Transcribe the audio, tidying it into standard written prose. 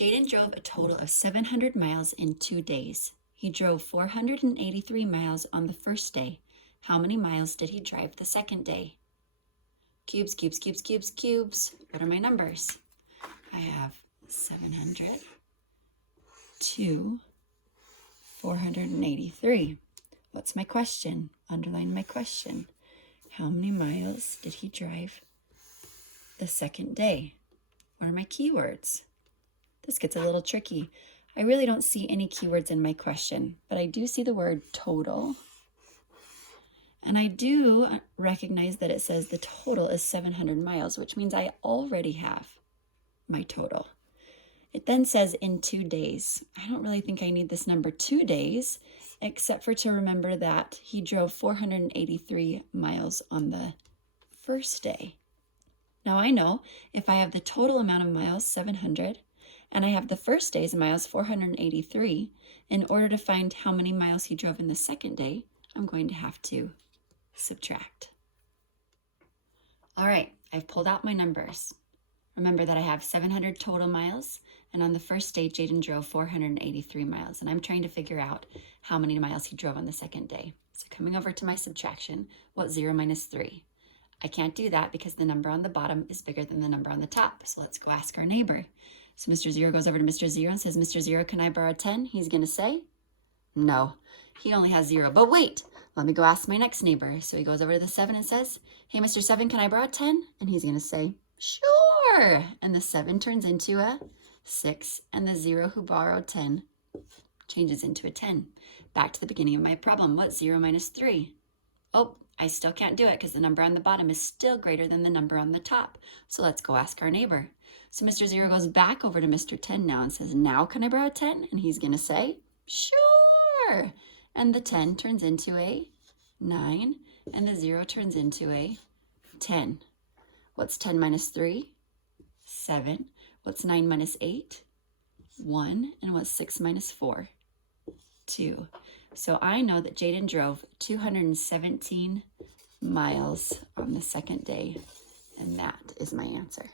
Jaden drove a total of 700 miles in 2 days. He drove 483 miles on the first day. How many miles did he drive the second day? Cubes, cubes, cubes, cubes, cubes. What are my numbers? I have 700, 2, 483. What's my question? Underline my question. How many miles did he drive the second day? What are my keywords? This gets a little tricky. I really don't see any keywords in my question, but I do see the word total. And I do recognize that it says the total is 700 miles, which means I already have my total. It then says in 2 days. I don't really think I need this number 2 days, except for to remember that he drove 483 miles on the first day. Now I know if I have the total amount of miles, 700, and I have the first day's miles, 483, in order to find how many miles he drove in the second day, I'm going to have to subtract. All right, I've pulled out my numbers. Remember that I have 700 total miles, and on the first day, Jaden drove 483 miles, and I'm trying to figure out how many miles he drove on the second day. So coming over to my subtraction, what's 0 minus 3? I can't do that because the number on the bottom is bigger than the number on the top, so let's go ask our neighbor. So Mr. Zero goes over to Mr. Zero and says, Mr. Zero, can I borrow 10? He's going to say, no, he only has 0. But wait, let me go ask my next neighbor. So he goes over to the 7 and says, hey, Mr. 7, can I borrow 10? And he's going to say, sure. And the 7 turns into a 6, and the 0 who borrowed 10 changes into a 10. Back to the beginning of my problem. What's 0 minus 3? Oh, I still can't do it because the number on the bottom is still greater than the number on the top. So let's go ask our neighbor. So Mr. 0 goes back over to Mr. 10 now and says, now can I borrow 10? And he's going to say, sure. And the 10 turns into a 9, and the 0 turns into a 10. What's 10 minus 3? 7. What's 9 minus 8? 1. And what's 6 minus 4? 2. So I know that Jaden drove 217 miles on the second day, and that is my answer.